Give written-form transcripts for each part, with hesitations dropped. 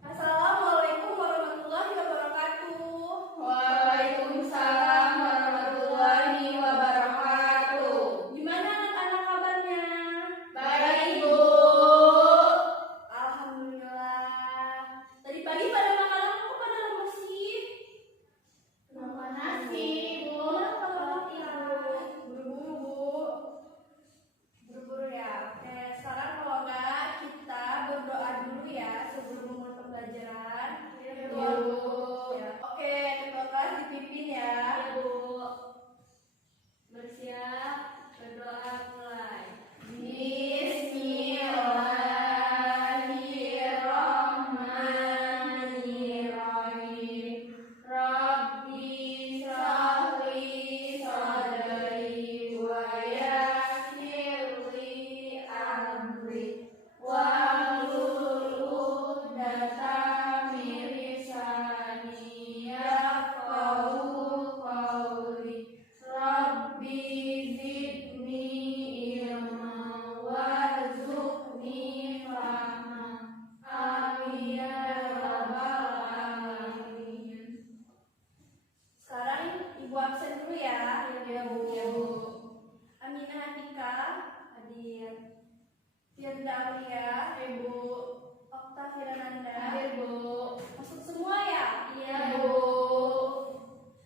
Assalamualaikum warahmatullahi wabarakatuh. Waalaikumsalam warahmatullahi wabarakatuh. Gimana anak-anak kabarnya? Baik, Bu. Alhamdulillah. Tadi pagi pada makan apa pada lemes sih? Makan nasi, Bu. Buru-buru, Bu. Buru-buru ya. Oke, sekarang kalau enggak kita berdoa dulu ya sebelum memulai pembelajaran. Iya, Bu. Ya. Oke, ketua kelas dipimpin ya. Iya, Bu. Bersiap, berdoa mulai. Bismillahirrahmanirrahim. Rabbi shrahli sadri wa yassirli amri wahlul 'uqdatam min lisani yafqahu qawli. Rabbi zidni ilma warzuqni fahma. Amin ya rabbal alamin. Sekarang Ibu absen dulu ya. Ya, Bu. Ya, Bu. Aminah Andika hadir. Firda Aulia, Ibu. Okta Firananda. Hadir, Bu. Masuk semua ya? Iya, Bu.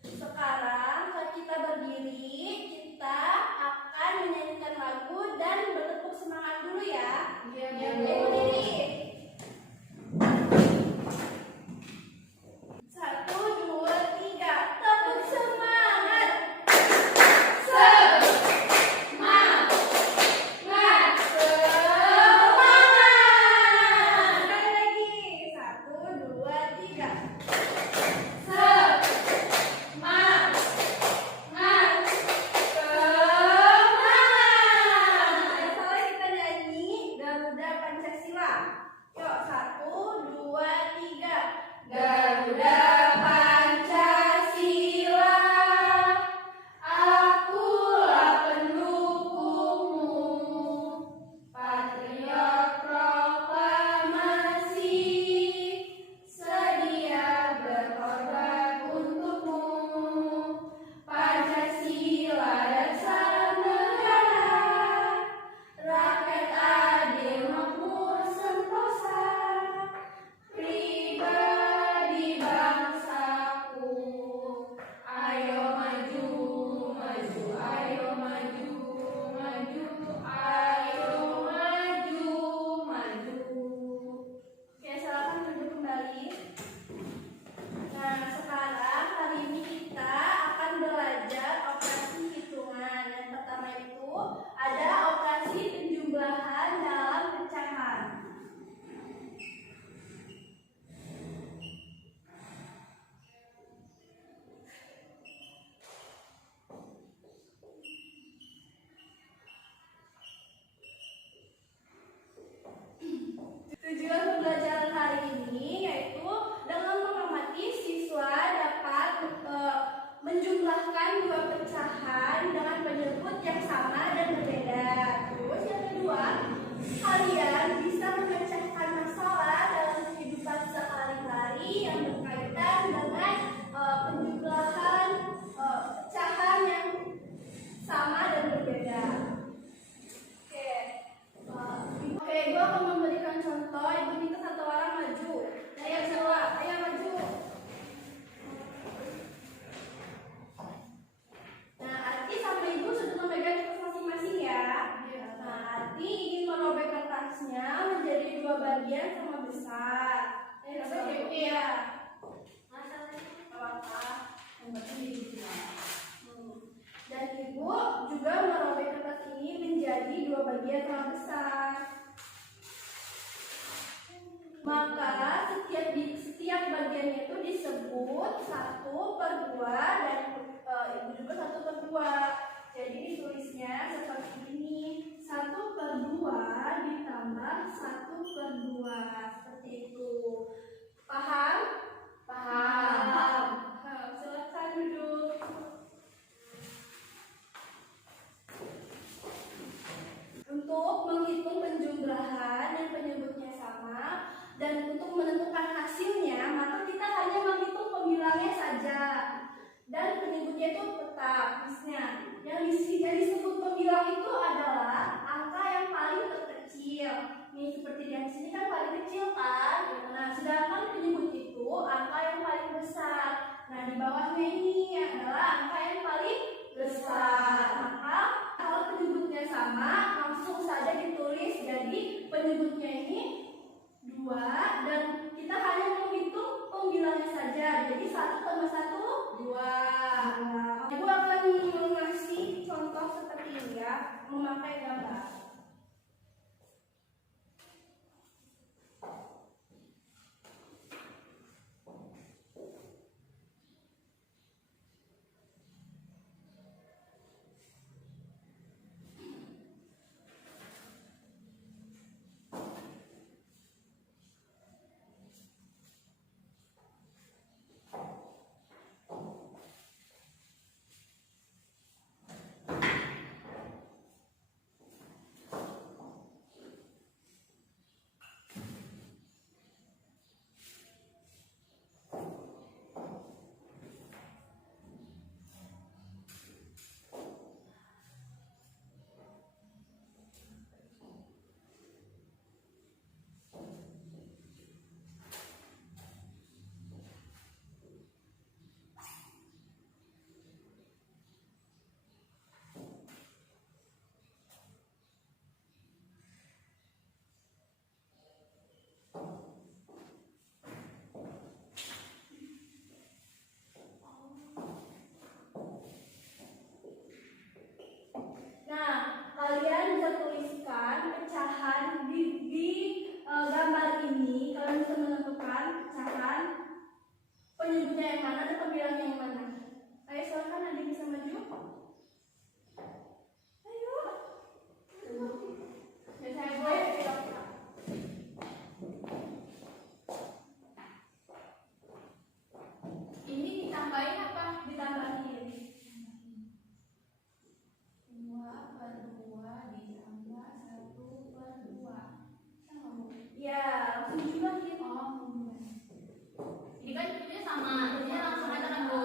Sekarang saat kita berdiri, kita akan menyanyikan lagu dan bertepuk semangat dulu ya. Iya, Ayo Bu. berdiri. 1, 2, 3, tepuk semangat. Semangat. Semangat. Sekali lagi. 1, 2, 3. Semangat. Salah kita nyanyi Garuda Pancasila. Yuk, 1, 2, 3. Garuda Pancasila, akulah pendukungmu, patriot proklamasi, sedia berkorban untukmu. Pancasila dasar negara, rakyat adil makmur sentosa, pribadi bangsaku. Ayo maju, maju, ayo maju, maju, ayo maju, maju. Oke, silakan duduk kembali. Nah, sekarang hari ini kita akan belajar operasi hitungan. Yang pertama itu ada operasi penjumlahan dalam pecahan. Tujuan pembelajaran hari ini yaitu dengan mengamati siswa dapat menjumlahkan dua pecahan dengan penyebut yang sama dan berbeda. Terus yang kedua, kalian bisa memecahkan masalah dalam kehidupan sehari-hari yang berkaitan dengan penjumlahan pecahan yang sama dan berbeda. Oke, gue akan memberikan contoh. Ibu minta satu orang maju. Ayo jawab, ayo maju. Nah, Ati sama Ibu sudah memegang kertas masing-masing ya. Nah, Ati ingin merobek kertasnya menjadi dua bagian sama besar. Ya. Apa-apa. Yang penting dibilang. Dan Ibu juga merobek kertas ini menjadi dua bagian sama besar. Maka setiap bagiannya itu disebut 1/2 dan Ibu juga 1/2. Jadi ditulisnya seperti ini, 1/2 ditambah 1/2 seperti itu. Paham? Paham. Silakan duduk. menemukan yang penyebutnya sama dan untuk menentukan hasilnya, maka kita hanya menghitung pembilangnya saja dan penyebutnya itu tetap. Misalnya, yang disebut pembilang itu adalah angka yang paling terkecil. Nih seperti di sini kan paling kecil kan. Nah, sedangkan penyebut itu angka yang paling besar. Nah, di bawahnya ini adalah angka yang paling besar. Maka kalau penyebutnya sama, langsung saja ditulis. Jadi penyebutnya ini 2 dan kita hanya menghitung pembilangnya saja. Jadi 1 tambah 1 2. Ibu akan mengasih contoh seperti ini ya, memakai gambar. Nah, kalian bisa tuliskan pecahan di gambar ini. Kalian bisa menentukan pecahan penyebutnya yang mana dan pembilangnya yang mana. Ayo silakan, adik bisa maju. Ayo. Biasanya gue Ini ditambahin apa? ditambahin. 2/2 ditambah 1/2. Ya, langsung jumlahin. Ini kan jadinya sama, jadinya langsung aja kan Bu.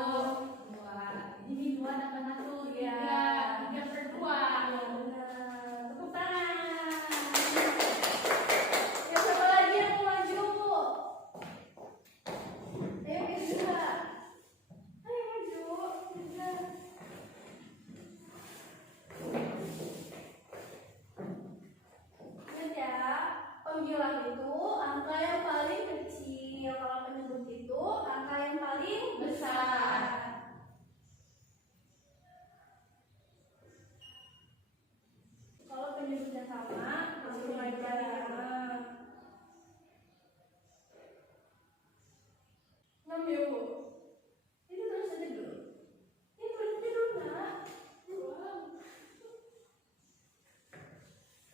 2. Ini 2 tambah 1, Ya. 3/2. Benar. Tepuk tangan. Yang satu lagi yang mau maju. Ayo Firza. Ayo maju. Firza. Ingat ya, pembilang itu angka yang paling kecil. Kalau penyebut itu angka yang paling besar. Kalau penyebutnya sama, langsung aja. Enam ya Bu. Ini tulis aja dulu. Ini tulis aja dulu nak.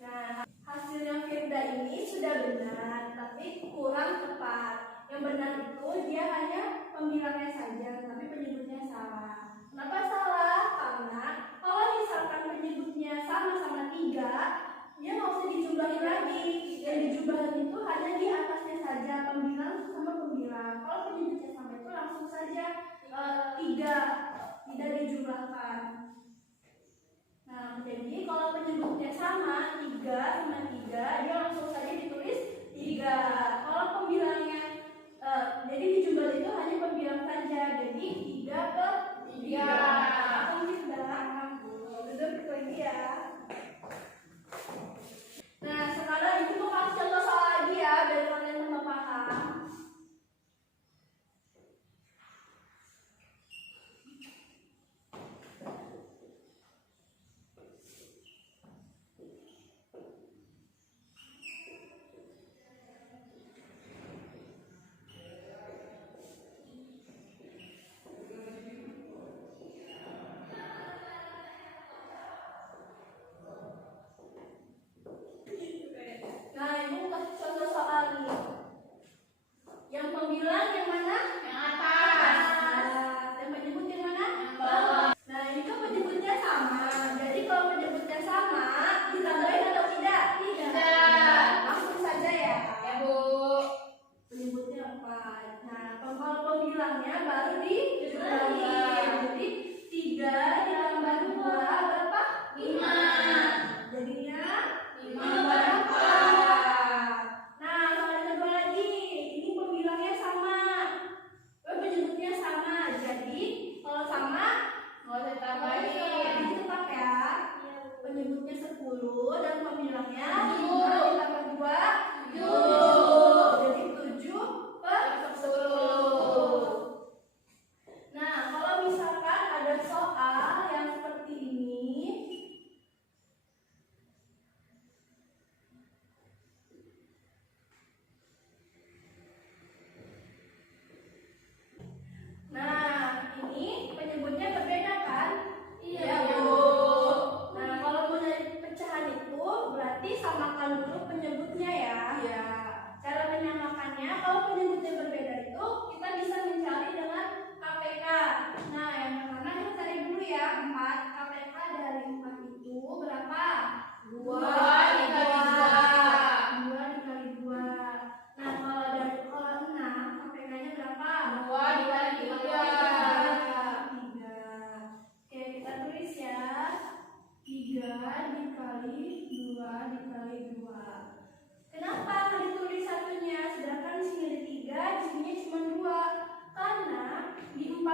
Nah, hasilnya Firda ini sudah benar, tapi kurang tepat. Yang benar itu dia hanya pembilangnya saja, tapi penyebutnya salah. Kenapa salah? Karena kalau misalkan penyebutnya sama-sama 3, dia nggak usah dijumlahin lagi. Yang dijumlahin itu hanya di atasnya saja, pembilang sama pembilang. Kalau penyebutnya sama itu langsung saja 3, tidak dijumlahkan. Nah, jadi kalau penyebutnya sama 3 sama 3, dia langsung saja ditulis 3. Kalau pembilangnya jadi di jumlah itu hanya pembilang saja, jadi 3/3. Paham tidak? Duduk lagi ya. Nah, sekarang ibu mau kasih contoh soal lagi ya, biar kalian tambah paham.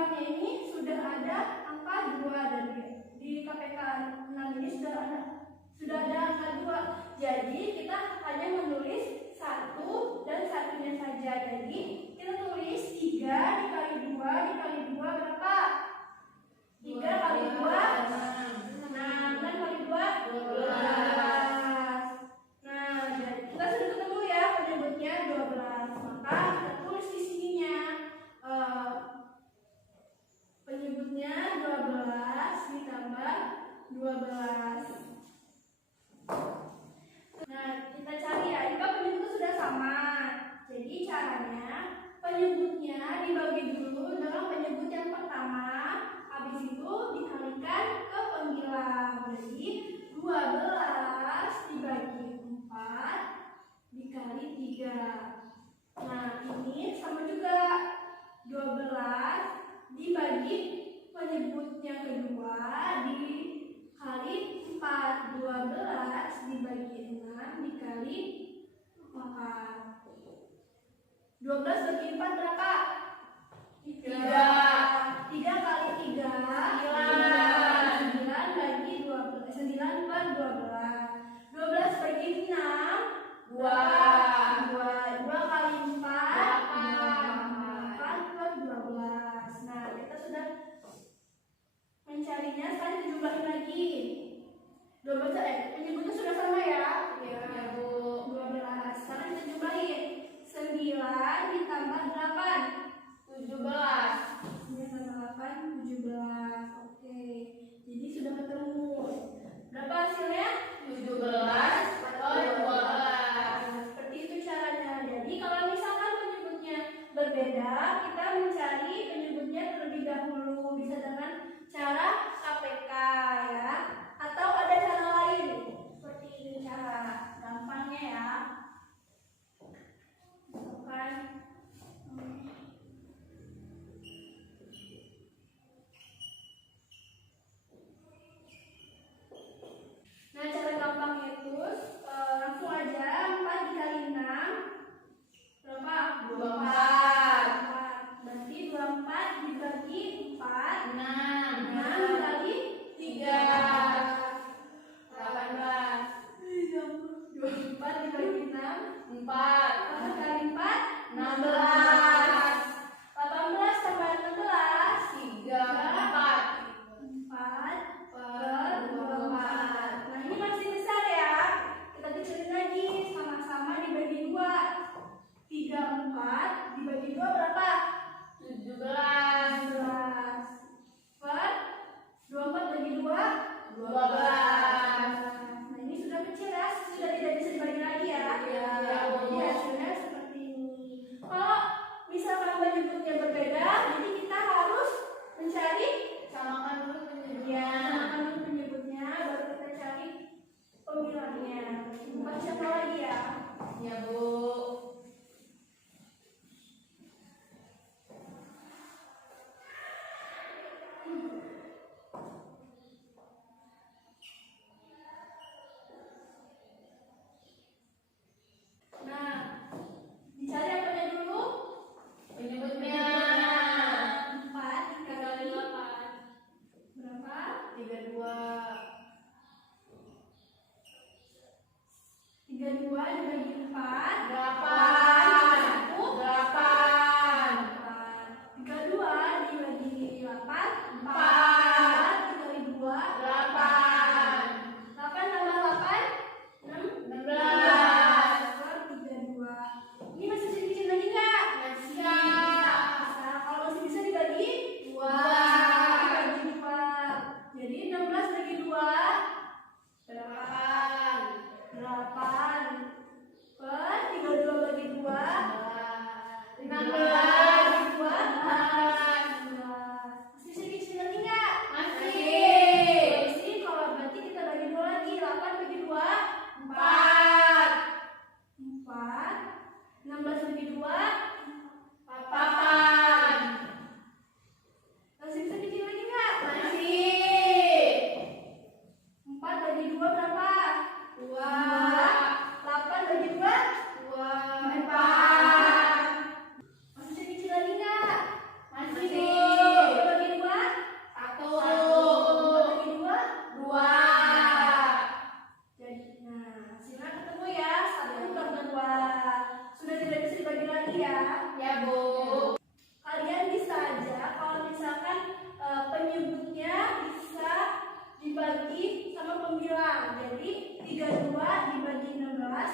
bawahnya ini sudah ada angka 2 dan di KPK 6 ini sudah ada angka 2. Jadi kita hanya menulis 1 dan satunya saja. Jadi kita tulis 3 dikali 2 dikali 2 berapa? 3 kali 2 6 dan kali 2 12. Nah, jadi kita sudah ketemu ya penyebutnya 12. Maka kita tulis di sininya penyebutnya 12 ditambah 12. Nah, kita cari ya, jika penyebut sudah sama. Jadi caranya penyebutnya dibagi dulu dengan penyebut yang pertama, habis itu dikalikan ke pembilang. Jadi 12 dibagi 4 dikali 3. Nah, ini sama juga 12 dibagi penyebut yang kedua dikali 4. 12 dibagi 6 dikali 4. 12 bagi 4 berapa? 3. 3 kali 3 9 bagi 12. 9 per 12. 12 bagi 6 2 kali 4 8 per 12. Nah, kita sudah mencarinya. Sekarang kita jumlahin lagi. 12 penyebutnya sudah sama ya? Ya, Bu. 12. Sekarang kita jumlahin. 9 ditambah 8 17. 9 tambah 8 17. Oke. Jadi sudah ketemu. Berapa hasilnya? 17 per 12. Seperti itu caranya. Jadi kalau misalkan penyebutnya berbeda, kita mencari penyebutnya terlebih dahulu. Bisa dengan cara KPK ya, atau ada cara lain. Seperti ini cara gampangnya ya. Misalkan nah, cara gampangnya itu langsung aja 4 dikali 6 berapa? 24. Berarti 24 dibagi 4 6 dikali 3 18. 24 dibagi 6 4 kali 4 16. 18 tambah 16 3 4. 4 per 24. Nah, ini masih besar ya. Kita kecilin lagi, sama-sama dibagi 2. 34 dibagi 2 berapa? 17 per 24 bagi 2 12. Nah, ini sudah kecil ya, sudah tidak bisa dibagi lagi ya. Jadi hasilnya seperti ini. Kalau misalkan penyebutnya berbeda, jadi kita harus mencari Samakan dulu penyebutnya. samakan dulu penyebutnya, baru kita cari pembilangnya. Bukan siapa lagi ya. Ya, Bu. Nah, dicari apanya dulu? Penyebutnya 4 dikali 8 berapa? 32. 32 dibagi 4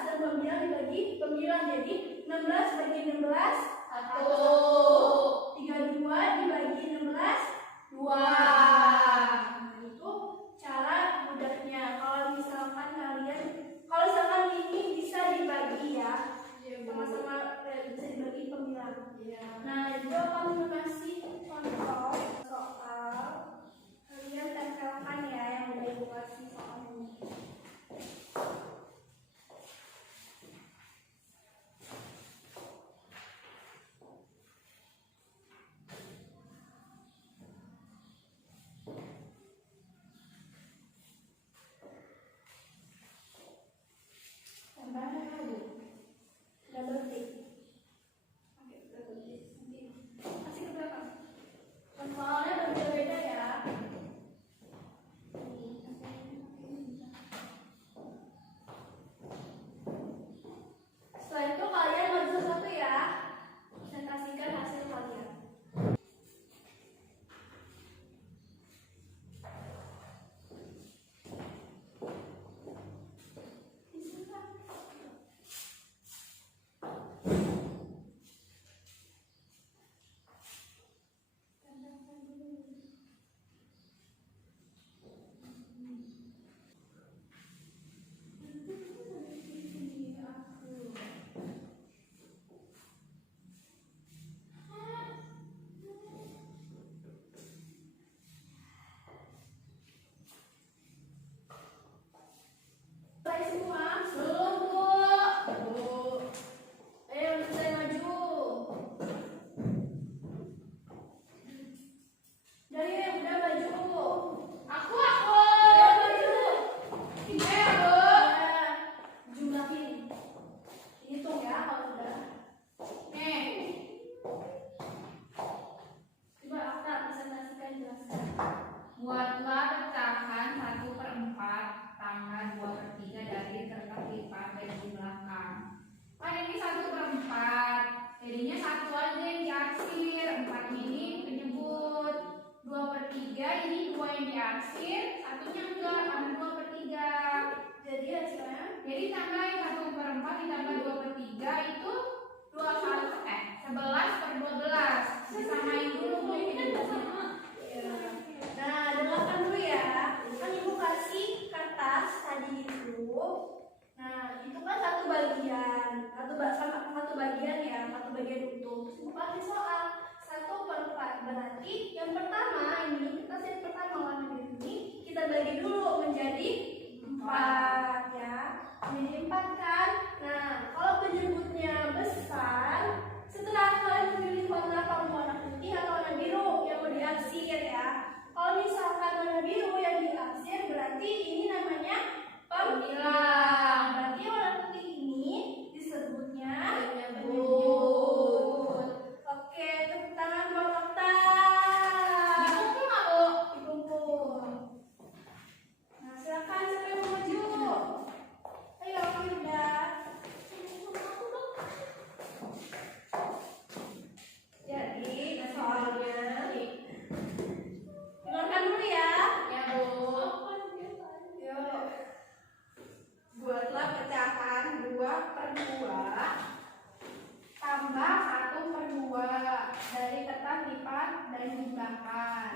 dan pembilang dibagi pembilang. Jadi 16 bagi 16 1. 32 dibagi 16 2. Nah, itu cara mudahnya. Kalau misalkan ini bisa dibagi ya, sama-sama bisa dibagi pembilang. Nah, itu kami mengasih contoh soal, kalian tempelkan ya yang udah ibu kasih soalnya. Soalnya berbeda-beda ya. Setelah itu kalian maju satu ya, presentasikan hasil kalian. Selesai semua? Belum, Bu. Ayo selesai maju. Dari udah maju. Aku. Ayo maju. 3 ya, Bu. Ya, jumlahin. Hitung ya kalau udah. Nih. Coba Akta presentasikan, jelaskan. Buatlah pecahan 1/4 tambah 2/3 dari kertas lipat dan jumlahkan. Kan ini 1/4, jadinya 1 aja yang diarsir, 4 ini penyebut. 2/3 ini 2 yang diarsir, satunya enggak, karena 2/3. Jadi hasilnya Jadi tambahin 1/4 ditambah 2/3 itu 11/12. Disamain dulu, Bu. Nah, dengarkan dulu ya. Kan ibu kasih kertas tadi itu. Nah, itu kan satu bagian, satu bagian ya, satu bagian utuh. Terus ibu kasih soal 1/4. Berarti yang pertama ini kertas yang pertama warna biru ini kita bagi dulu menjadi 4 ya. Menjadi 4 kan. Nah, kalau penyebutnya besar, setelah kalian memilih warna apa, warna putih atau warna biru yang mau diarsir ya. Kalau misalkan warna biru yang diarsir, berarti ini namanya pembilang. Berarti warna putih ini disebutnya penyebut. Oke, tepuk tangan buat Okta. Dikumpul nggak, Bu? Dikumpul. Nah, silakan siapa yang mau maju? Ayo, Firda. Jadi, soalnya dengarkan dulu ya. Ya, Bu. Yuk. Buatlah pecahan 2/2 tambah 1/2 dari kertas lipat dan jumlahkan.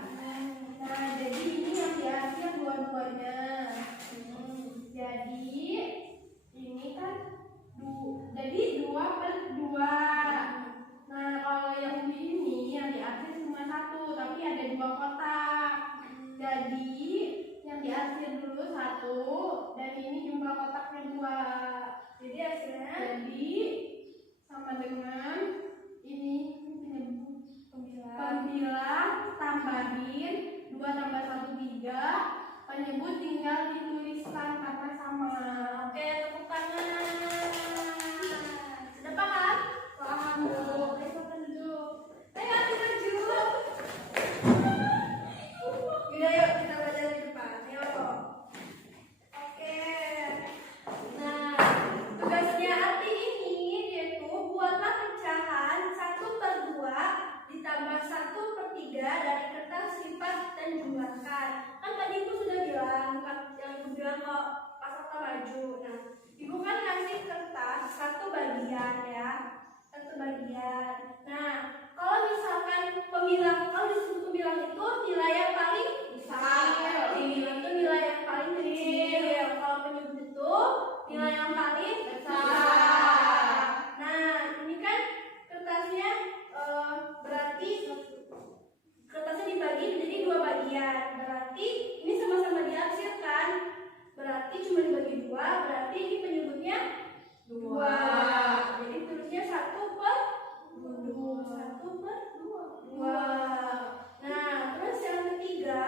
Nah, jadi ini yang diarsir dua-duanya. Jadi ini kan jadi 2/2. Nah, kalau yang ini yang diarsir cuma 1, tapi ada 2 kotak. Jadi yang diarsir dulu 1 dan ini jumlah kotaknya 2. Jadi hasilnya sama dengan ini pembilang tambahin 2 tambah 1 3, penyebut tinggal dituliskan karena sama. Oke, tepuk tangan. Sudah paham? Paham, Bu. Ayo duduk. Ayo maju. Yaudah, yuk kita belajar di depan. Ayo. Oke. Nah, tugasnya Ati ini yaitu buatlah pecahan 1/2 ditambah 1/3 dari kertas lipat dan jumlahkan. Kan tadi ibu sudah bilang, yang ibu bilang kalau pas Okta maju. Nah, ibu kan kasih kertas pembilang, kalau disebut pembilang itu nilai yang paling besar. Pembilang itu nilai yang paling kecil. Kalau penyebut itu nilai yang paling besar. Nah, ini kan kertasnya berarti kertasnya dibagi menjadi 2 bagian. Berarti ini sama-sama diarsir kan? Berarti cuma dibagi 2, berarti ini penyebutnya 2. Jadi tulisnya 1 per 2. Nah, terus yang ketiga,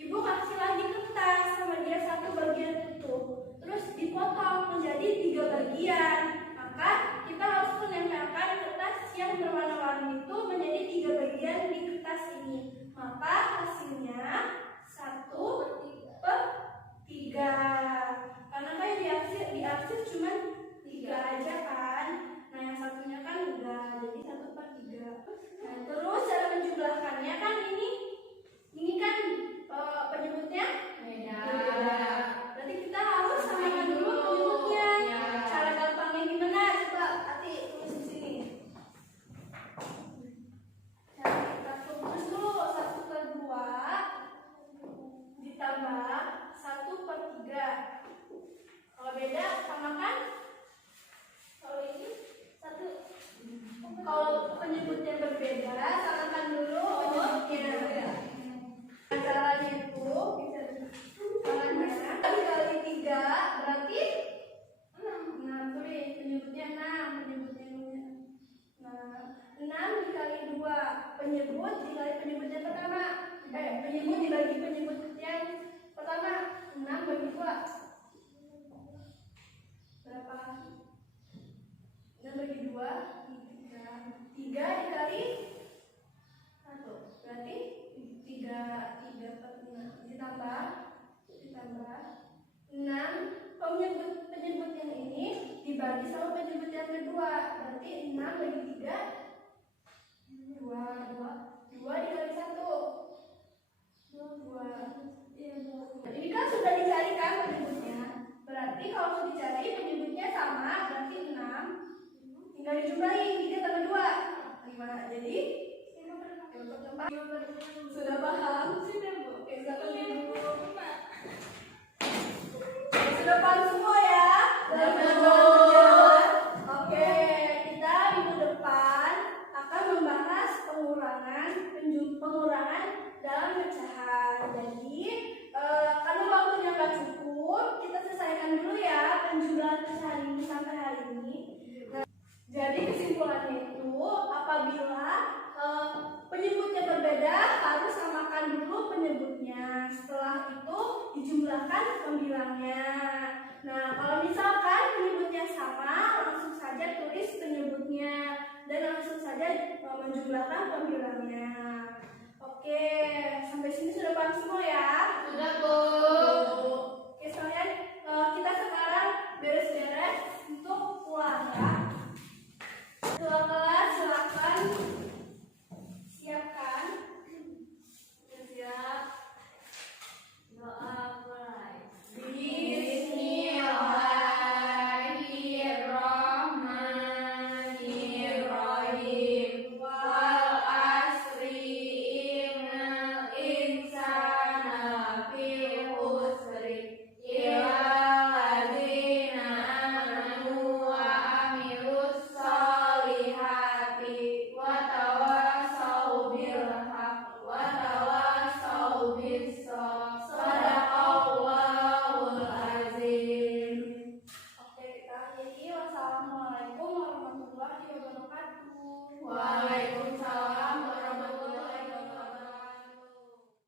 ibu kasih lagi kertas sama dia 1 bagian itu. Terus dipotong menjadi 3 bagian. Maka kita harus menempelkan kertas yang berwarna-warni itu menjadi 3 bagian di kertas ini. Maka hasilnya 1 per 3. Karena kan diarsir cuma 3 aja kan. Nah, yang satunya kan udah jadi 1 per 3. Nah, terus cara menjumlahkannya kan ini kan penyebutnya beda. Berarti kita harus samakan dulu penyebutnya. Cara gampangnya gimana? Coba Ati tulis di sini. Cara kita tulis dulu 1 per 2 ditambah 1 per 3. Kalau beda samakan. Kalau ini 1. Kalau penyebutnya berbeda, samakan dulu penyebutnya. Caranya itu caranya dikali 3 berarti 6. Tulis penyebutnya 6. 6 dikali 2 penyebut dikali penyebut yang pertama. Penyebut dibagi penyebut yang pertama. 6 bagi 2 berapa? 6 bagi 2 3 dikali 1 berarti 3 per 6 ditambah 6. Penyebut yang ini dibagi sama penyebut yang kedua berarti 6 bagi 3 2 dikali 1 2. Ini kan sudah dicari kan penyebutnya. Berarti kalau sudah dicari penyebutnya sama berarti 6 tinggal dijumlahin 3 tambah 2 5. Jadi sudah paham? Sudah Bu. Sudah paham semua ya? Oke, kita minggu depan akan membahas pengurangan dalam pecahan. Jadi karena waktunya nggak cukup, kita selesaikan dulu ya penjumlahan pecahan ini sampai hari ini. Jadi kesimpulannya itu apabila penyebutnya berbeda harus samakan dulu penyebutnya. Setelah itu dijumlahkan pembilangnya. Nah, kalau misalkan penyebutnya sama, langsung saja tulis penyebutnya dan langsung saja menjumlahkan pembilangnya. Oke, sampai sini sudah paham semua